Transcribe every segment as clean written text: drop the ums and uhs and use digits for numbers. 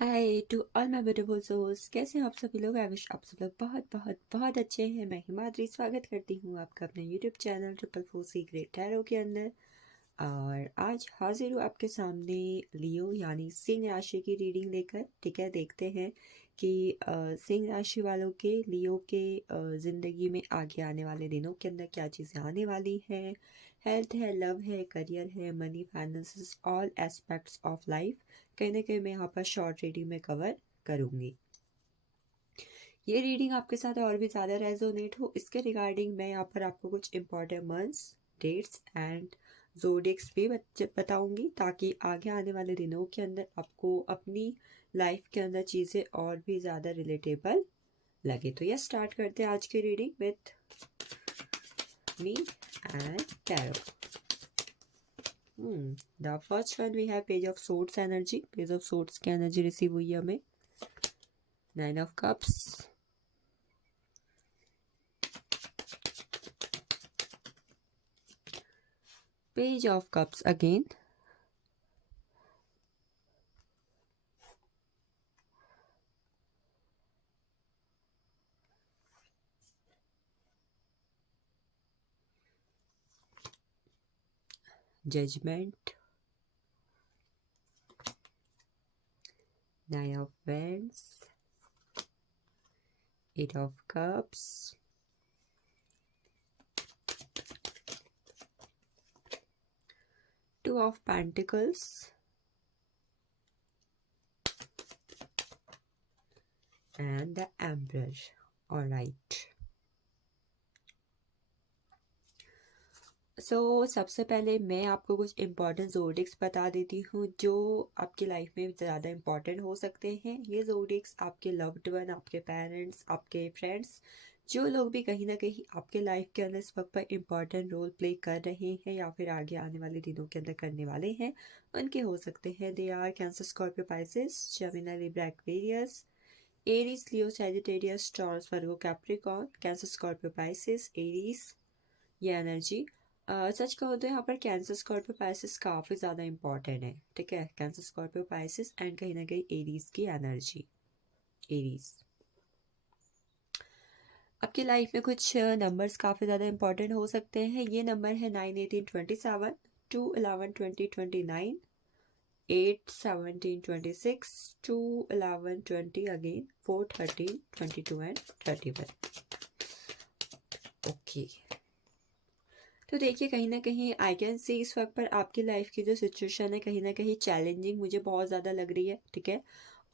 Hi to all my beautiful souls. कैसे हैं आप सभी लोग? आई विश आप सब लोग बहुत बहुत बहुत अच्छे हैं। मैं हिमाद्री स्वागत करती हूँ आपका अपने यूट्यूब चैनल 444 ग्रेट टैरो के अंदर। और आज हाजिर हूँ आपके सामने लियो यानी सिंह राशि की रीडिंग लेकर। ठीक है, देखते हैं कि सिंह राशि वालों के लियो के ज़िंदगी में आगे आने वाले दिनों के अंदर क्या चीज़ें आने वाली हैं। हेल्थ है, लव है, करियर है, money, finances, all aspects of life कहीं ना कहीं मैं यहाँ पर शॉर्ट रीडिंग में कवर करूँगी। ये रीडिंग आपके साथ और भी ज़्यादा रेजोनेट हो इसके रिगार्डिंग मैं यहाँ पर आपको कुछ इंपॉर्टेंट मंथ्स, डेट्स एंड जोडिक्स भी बताऊंगी, ताकि आगे आने वाले दिनों के अंदर आपको अपनी लाइफ के अंदर चीज़ें और भी ज़्यादा रिलेटेबल लगे। तो ये स्टार्ट करते हैं आज की reading with me and tarot. The first one we have page of swords energy. Page of swords की एनर्जी रिसीव हुई है हमें। Nine of cups, page of cups again, judgement, nine of wands, eight of cups, two of pentacles and the emperor. Alright, सबसे पहले मैं आपको कुछ important जोडिक्स बता देती हूँ जो आपकी लाइफ में ज़्यादा इम्पोर्टेंट हो सकते हैं। ये जोडिक्स आपके लव्ड वन, आपके पेरेंट्स, आपके फ्रेंड्स, जो लोग भी कहीं ना कहीं आपके लाइफ के अंदर इस वक्त पर इम्पॉर्टेंट रोल प्ले कर रहे हैं या फिर आगे आने वाले दिनों के अंदर करने वाले हैं, उनके हो सकते हैं। They are Cancer, Scorpio, Pisces, Gemini, Libra, Aquarius, Aries, Leo, Sagittarius, Taurus, Virgo, Capricorn. Cancer, Scorpio, Pisces, Aries, ये एनर्जी। सच कहो तो यहाँ पर कैंसर, स्कॉर्पियो, पाइसेस काफ़ी ज़्यादा इंपॉर्टेंट है। ठीक है, कैंसर, स्कॉर्पियो, पाइसेस एंड कहीं ना कहीं एरीज की एनर्जी। एरीज आपकी लाइफ में कुछ नंबर्स काफ़ी ज़्यादा इंपॉर्टेंट हो सकते हैं। ये नंबर है 9, 18, 27, 2, 11, 20, 29, 8, 17, 26, 2, 11, 20 अगेन, 4, 13, 22 एंड 31। ओके, तो देखिए कहीं ना कहीं आई कैन सी इस वक्त पर आपकी लाइफ की जो सिचुएशन है कहीं ना कहीं चैलेंजिंग मुझे बहुत ज़्यादा लग रही है। ठीक है,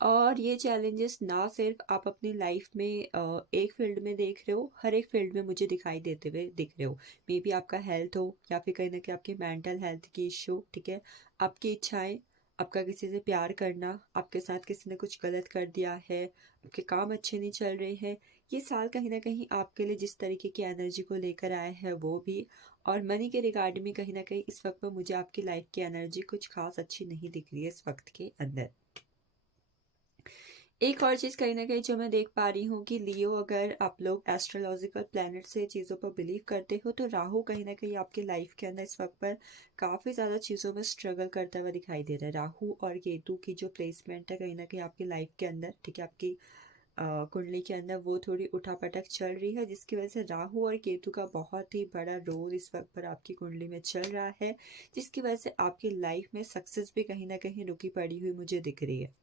और ये चैलेंजेस ना सिर्फ आप अपनी लाइफ में एक फील्ड में देख रहे हो, हर एक फील्ड में मुझे दिखाई देते हुए दिख रहे हो। मे बी आपका हेल्थ हो या फिर कहीं ना कहीं आपकी मेंटल हेल्थ की इश्यू। ठीक है, आपकी इच्छाएं, आपका किसी से प्यार करना, आपके साथ किसी ने कुछ गलत कर दिया है, आपके काम अच्छे नहीं चल रहे हैं। ये साल कहीं ना कहीं आपके लिए जिस तरीके की एनर्जी को लेकर आया है वो भी, और मनी के रिगार्डिंग में कहीं ना कहीं इस वक्त में मुझे आपकी लाइफ की एनर्जी कुछ खास अच्छी नहीं दिख रही है इस वक्त के अंदर। एक और चीज़ कहीं ना कहीं जो मैं देख पा रही हूँ कि लियो, अगर आप लोग एस्ट्रोलॉजिकल प्लैनेट से चीज़ों पर बिलीव करते हो तो राहु कहीं ना कहीं आपकी लाइफ के अंदर इस वक्त पर काफ़ी ज़्यादा चीज़ों में स्ट्रगल करता हुआ दिखाई दे रहा है। राहु और केतु की जो प्लेसमेंट है कहीं ना कहीं आपकी लाइफ के अंदर, ठीक है, आपकी कुंडली के अंदर वो थोड़ी उठापटक चल रही है, जिसकी वजह से राहु और केतु का बहुत ही बड़ा रोल इस वक्त पर आपकी कुंडली में चल रहा है, जिसकी वजह से आपकी लाइफ में सक्सेस भी कहीं ना कहीं रुकी पड़ी हुई मुझे दिख रही है।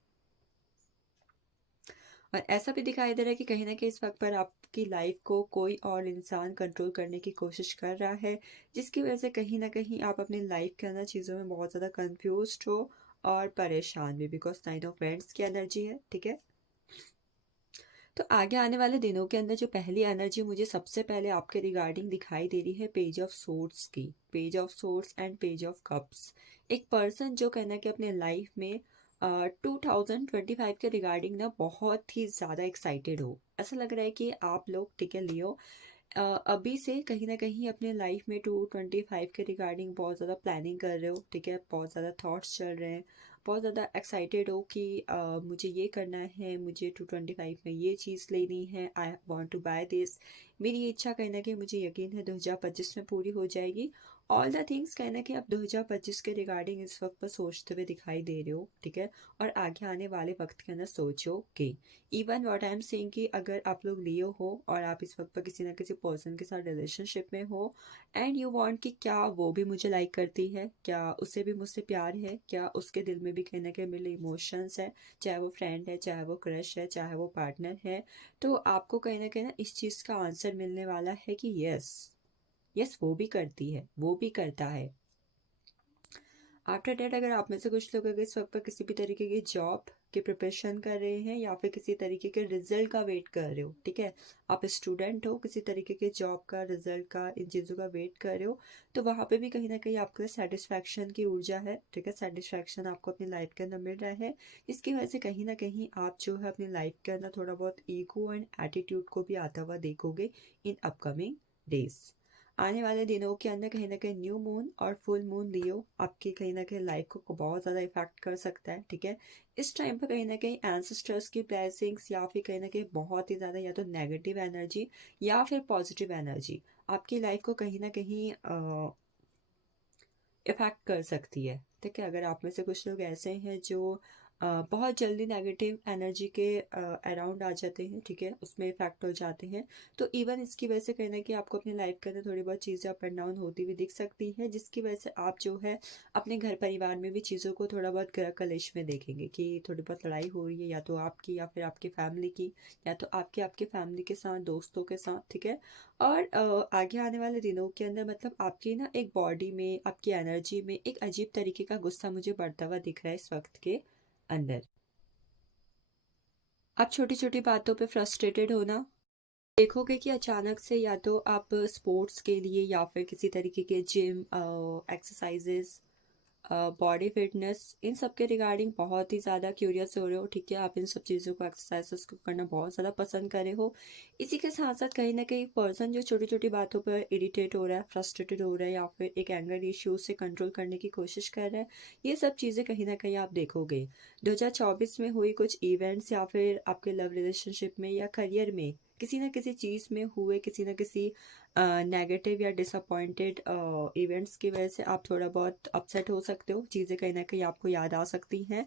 और ऐसा भी दिखाई दे रहा है कि कहीं ना कहीं इस वक्त पर आपकी लाइफ को कोई और इंसान कंट्रोल करने की कोशिश कर रहा है, जिसकी वजह से कहीं ना कहीं आप अपनी लाइफ के अंदर चीज़ों में बहुत ज़्यादा कंफ्यूज हो और परेशान भी, बिकॉज नाइन ऑफ फ्रेंड्स की एनर्जी है। ठीक है, तो आगे आने वाले दिनों के अंदर जो पहली एनर्जी मुझे सबसे पहले आपके रिगार्डिंग दिखाई दे रही है, पेज ऑफ सोर्ड्स की। Page of swords and page of cups. एक पर्सन जो कहना कि अपने लाइफ में 2025 के रिगार्डिंग ना बहुत ही ज़्यादा एक्साइटेड हो। ऐसा लग रहा है कि आप लोग, ठीक है लियो, अभी से कहीं ना कहीं अपने लाइफ में 225 के रिगार्डिंग बहुत ज़्यादा प्लानिंग कर रहे हो। ठीक है, बहुत ज़्यादा थॉट्स चल रहे हैं, बहुत ज़्यादा एक्साइटेड हो कि मुझे ये करना है, मुझे 225 में ये चीज़ लेनी है, I want to buy this. मेरी ये इच्छा कहीं ना कहीं मुझे यकीन है 2025 में पूरी हो जाएगी। ऑल द थिंग्स कहीं ना कहीं आप 2025 के रिगार्डिंग इस वक्त पर सोचते हुए दिखाई दे रहे हो, ठीक है। और आगे आने वाले वक्त के अंदर सोचोगे। Even what I am saying कि अगर आप लोग लियो हो और आप इस वक्त पर किसी ना किसी पर्सन के साथ रिलेशनशिप में हो एंड यू वांट कि क्या वो भी मुझे लाइक करती है, क्या उसे भी मुझसे प्यार है, क्या उसके दिल में भी कहीं ना कहीं मेरे इमोशंस है, चाहे वो फ्रेंड है, चाहे वो क्रश है, चाहे वो पार्टनर है, तो आपको कहीं ना इस चीज़ का आंसर मिलने वाला है कि यस, यस वो भी करती है, वो भी करता है। आफ्टर डेट अगर आप में से कुछ लोग अगर इस वक्त पर किसी भी तरीके की जॉब की प्रिपरेशन कर रहे हैं या फिर किसी तरीके के रिजल्ट का वेट कर रहे हो, ठीक है, आप स्टूडेंट हो, किसी तरीके के जॉब का रिजल्ट का इन चीज़ों का वेट कर रहे हो, तो वहाँ पे भी कहीं ना कहीं आपके लिए सेटिस्फैक्शन की ऊर्जा है, ठीक है, सेटिस्फैक्शन आपको अपनी लाइफ के अंदर मिल रहा है। इसकी वजह से कहीं ना कहीं आप जो है अपनी लाइफ के अंदर थोड़ा बहुत ईगो एंड एटीट्यूड को भी आता हुआ देखोगे इन अपकमिंग डेज। आने वाले दिनों के अंदर कहीं ना कहीं न्यू मून और फुल मून लियो आपकी कहीं ना कहीं लाइफ को बहुत ज़्यादा इफेक्ट कर सकता है, ठीक है। इस टाइम पर कहीं ना कहीं एंसेस्टर्स की ब्लेसिंग्स या फिर कहीं ना कहीं बहुत ही ज़्यादा या तो नेगेटिव एनर्जी या फिर पॉजिटिव एनर्जी आपकी लाइफ को कहीं ना कहीं इफेक्ट कर सकती है, ठीक है। अगर आप में से कुछ लोग ऐसे हैं जो बहुत जल्दी नेगेटिव एनर्जी के अराउंड आ जाते हैं, ठीक है, उसमें इफेक्ट हो जाते हैं, तो इवन इसकी वजह से कहीं ना कहीं आपको अपनी लाइफ के अंदर थोड़ी बहुत चीज़ें अप एंड डाउन होती हुई दिख सकती हैं, जिसकी वजह से आप जो है अपने घर परिवार में भी चीज़ों को थोड़ा बहुत ग्रह कलेश में देखेंगे कि थोड़ी बहुत लड़ाई हो रही है, या तो आपकी या फिर आपकी फैमिली की, या तो आपके आपके फैमिली के साथ, दोस्तों के साथ, ठीक है। और आगे आने वाले दिनों के अंदर मतलब आपकी ना एक बॉडी में, आपकी एनर्जी में एक अजीब तरीके का गुस्सा मुझे बढ़ता हुआ दिख रहा है इस वक्त के अंदर। आप छोटी छोटी बातों पे फ्रस्ट्रेटेड हो ना, देखोगे कि अचानक से या तो आप स्पोर्ट्स के लिए या फिर किसी तरीके के जिम एक्सरसाइजेस, बॉडी फिटनेस, इन सब के रिगार्डिंग बहुत ही ज़्यादा क्यूरियस हो रहे हो, ठीक है, आप इन सब चीज़ों को एक्सरसाइजेस को करना बहुत ज़्यादा पसंद कर रहे हो। इसी के साथ साथ कहीं ना कहीं पर्सन जो छोटी छोटी बातों पर इरिटेट हो रहा है, फ्रस्ट्रेटेड हो रहा है, या फिर एक एंगर इश्यूज से कंट्रोल करने की कोशिश कर रहा है, ये सब चीज़ें कहीं ना कहीं आप देखोगे। 2024 में हुई कुछ इवेंट्स या फिर आपके लव रिलेशनशिप में या करियर में किसी न किसी चीज़ में हुए किसी न किसी नेगेटिव या डिसअपॉइंटेड इवेंट्स की वजह से आप थोड़ा बहुत अपसेट हो सकते हो, चीज़ें कहीं ना कहीं आपको याद आ सकती हैं।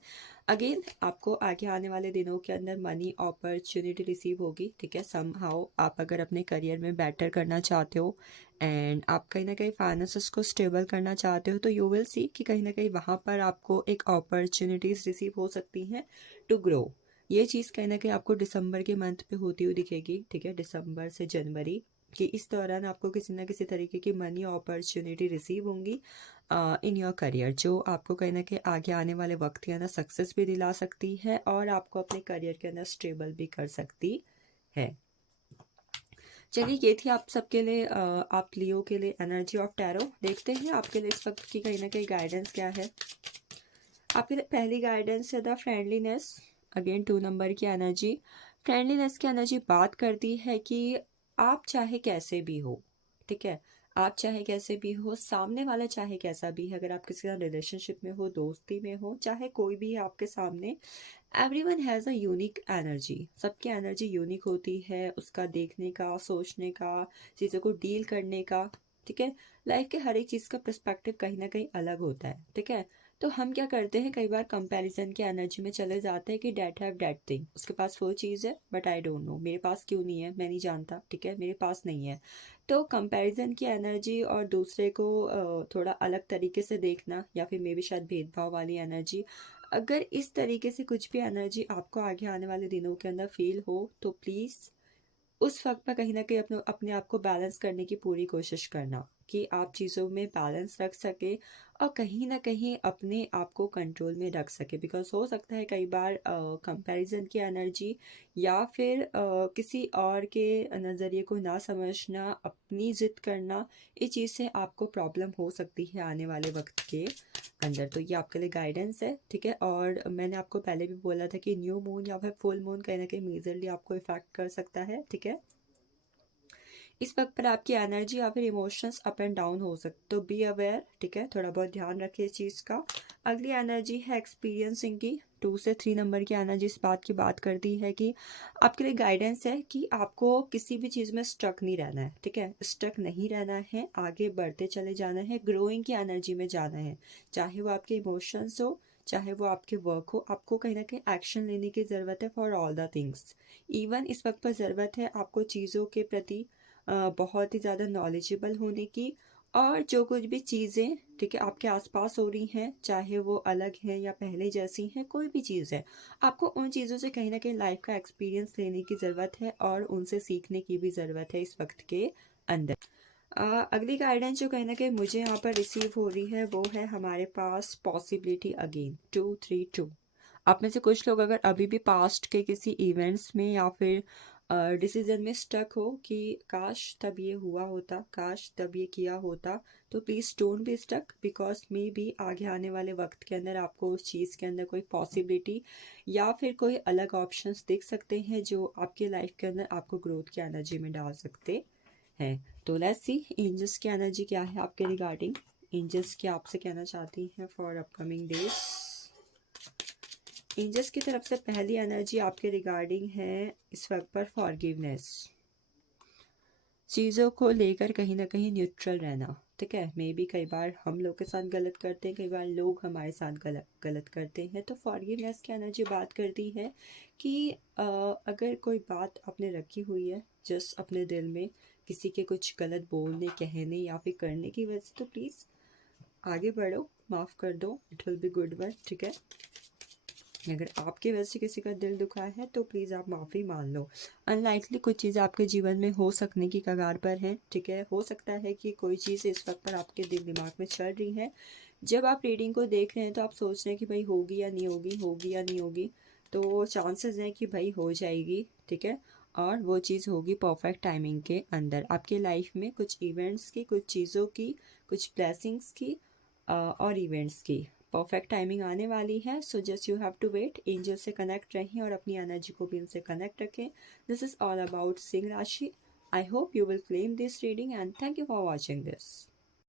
अगेन आपको आगे आने वाले दिनों के अंदर मनी अपॉर्चुनिटी रिसीव होगी, ठीक है, समहाउ आप अगर अपने करियर में बेटर करना चाहते हो एंड आप कहीं ना कहीं फाइनेंसेस को स्टेबल करना चाहते हो, तो यू विल सी कि कहीं ना कहीं वहाँ पर आपको एक अपॉर्चुनिटीज रिसीव हो सकती हैं टू ग्रो। ये चीज़ कहीं ना कहीं आपको दिसंबर के मंथ पे होती हुई दिखेगी, ठीक है, दिसंबर से जनवरी कि इस दौरान आपको किसी ना किसी तरीके की मनी अपॉर्चुनिटी रिसीव होंगी इन योर करियर, जो आपको कहीं ना कहीं आगे आने वाले वक्त के अंदर सक्सेस भी दिला सकती है और आपको अपने करियर के अंदर स्टेबल भी कर सकती है। चलिए, ये थी आप सबके लिए आप लियो के लिए एनर्जी ऑफ टैरो। देखते हैं आपके लिए इस वक्त की कहीं ना कहीं गाइडेंस क्या है। आपके लिए पहली गाइडेंस है द फ्रेंडलीनेस। अगेन 2 नंबर की एनर्जी, फ्रेंडलीनेस की एनर्जी बात करती है कि आप चाहे कैसे भी हो, ठीक है, आप चाहे कैसे भी हो, सामने वाला चाहे कैसा भी है, अगर आप किसी का रिलेशनशिप में हो, दोस्ती में हो, चाहे कोई भी है आपके सामने, everyone has a unique energy, सबकी एनर्जी यूनिक होती है, उसका देखने का, सोचने का, चीज़ों को डील करने का, ठीक है, लाइफ के हर एक चीज़ का पर्सपेक्टिव कहीं ना कहीं अलग होता है, ठीक है। तो हम क्या करते हैं, कई बार कंपैरिजन की एनर्जी में चले जाते हैं कि डैट हैव डैट थिंग, उसके पास वो चीज़ है बट आई डोंट नो, मेरे पास क्यों नहीं है, मैं नहीं जानता, ठीक है, मेरे पास नहीं है। तो कंपैरिजन की एनर्जी और दूसरे को थोड़ा अलग तरीके से देखना, या फिर मे बी शायद भेदभाव वाली एनर्जी, अगर इस तरीके से कुछ भी एनर्जी आपको आगे आने वाले दिनों के अंदर फील हो, तो प्लीज़ उस वक्त पर कहीं ना कहीं अपने अपने आप को बैलेंस करने की पूरी कोशिश करना कि आप चीज़ों में बैलेंस रख सके और कहीं ना कहीं अपने आप को कंट्रोल में रख सके, बिकॉज हो सकता है कई बार कंपैरिजन की एनर्जी या फिर किसी और के नज़रिए को ना समझना, अपनी जिद करना, इस चीज़ से आपको प्रॉब्लम हो सकती है आने वाले वक्त के अंदर। तो ये आपके लिए गाइडेंस है, ठीक है। और मैंने आपको पहले भी बोला था कि न्यू मून या फिर फुल मून कहीं ना कहीं मेजरली आपको इफेक्ट कर सकता है, ठीक है। इस वक्त पर आपकी एनर्जी या फिर इमोशंस अप एंड डाउन हो सकते, तो बी अवेयर, ठीक है, थोड़ा बहुत ध्यान रखिए इस चीज़ का। अगली एनर्जी है एक्सपीरियंसिंग की। 2 से 3 नंबर की एनर्जी इस बात की बात करती है कि आपके लिए गाइडेंस है कि आपको किसी भी चीज़ में स्टक नहीं रहना है, ठीक है, स्टक नहीं रहना है, आगे बढ़ते चले जाना है, ग्रोइंग की एनर्जी में जाना है। चाहे वो आपके इमोशंस हो, चाहे वो आपके वर्क हो, आपको कहीं ना कहीं एक्शन लेने की ज़रूरत है for all the things. Even इस वक्त पर ज़रूरत है आपको चीज़ों के प्रति बहुत ही ज़्यादा नॉलेजेबल होने की। और जो कुछ भी चीज़ें, ठीक है, आपके आसपास हो रही हैं, चाहे वो अलग हैं या पहले जैसी हैं, कोई भी चीज़ है, आपको उन चीज़ों से कहीं ना कहीं लाइफ का एक्सपीरियंस लेने की ज़रूरत है और उनसे सीखने की भी ज़रूरत है इस वक्त के अंदर। अगली गाइडेंस जो कहीं ना कहीं मुझे यहाँ पर रिसीव हो रही है वो है हमारे पास पॉसिबिलिटी अगेन 232। आप में से कुछ लोग अगर अभी भी पास्ट के किसी इवेंट्स में या फिर डिसीजन में स्टक हो कि काश तब ये हुआ होता, काश तब ये किया होता, तो please don't be stuck, because maybe आगे आने वाले वक्त के अंदर आपको उस चीज़ के अंदर कोई पॉसिबिलिटी या फिर कोई अलग ऑप्शंस दिख सकते हैं जो आपके लाइफ के अंदर आपको ग्रोथ की एनर्जी में डाल सकते हैं। तो लेट्स सी एंजल्स की एनर्जी क्या है आपके रिगार्डिंग। एंजल्स क्या आपसे कहना चाहती हैं फॉर अपकमिंग डेज। एंजल्स की तरफ से पहली एनर्जी आपके रिगार्डिंग है इस वक्त पर फॉरगिवनेस। चीज़ों को लेकर कहीं ना कहीं न्यूट्रल रहना, ठीक है। मे बी कई बार हम लोग के साथ गलत करते हैं, कई बार लोग हमारे साथ गलत करते हैं, तो फॉरगिवनेस की एनर्जी बात करती है कि अगर कोई बात आपने रखी हुई है जस्ट अपने दिल में किसी के कुछ गलत बोलने, कहने या फिर करने की वजह से, तो प्लीज़ आगे बढ़ो, माफ़ कर दो, it will be good one, ठीक है। अगर आपकी वजह से किसी का दिल दुखा है तो प्लीज़ आप माफ़ी मान लो। अनलाइकली कुछ चीज़ें आपके जीवन में हो सकने की कगार पर हैं, ठीक है। हो सकता है कि कोई चीज़ इस वक्त पर आपके दिल दिमाग में चल रही है। जब आप रीडिंग को देख रहे हैं तो आप सोच रहे हैं कि भाई होगी या नहीं होगी, होगी या नहीं होगी, तो चांसेस हैं कि भाई हो जाएगी, ठीक है। और वो चीज़ होगी परफेक्ट टाइमिंग के अंदर आपके लाइफ में, कुछ इवेंट्स की, कुछ चीज़ों की, कुछ ब्लेसिंग्स की और इवेंट्स की परफेक्ट टाइमिंग आने वाली है। So just you have to wait. Angel से कनेक्ट रहें और अपनी एनर्जी को भी उनसे कनेक्ट रखें। दिस इज ऑल अबाउट सिंह राशि। I hope you will claim this reading and thank you for watching this.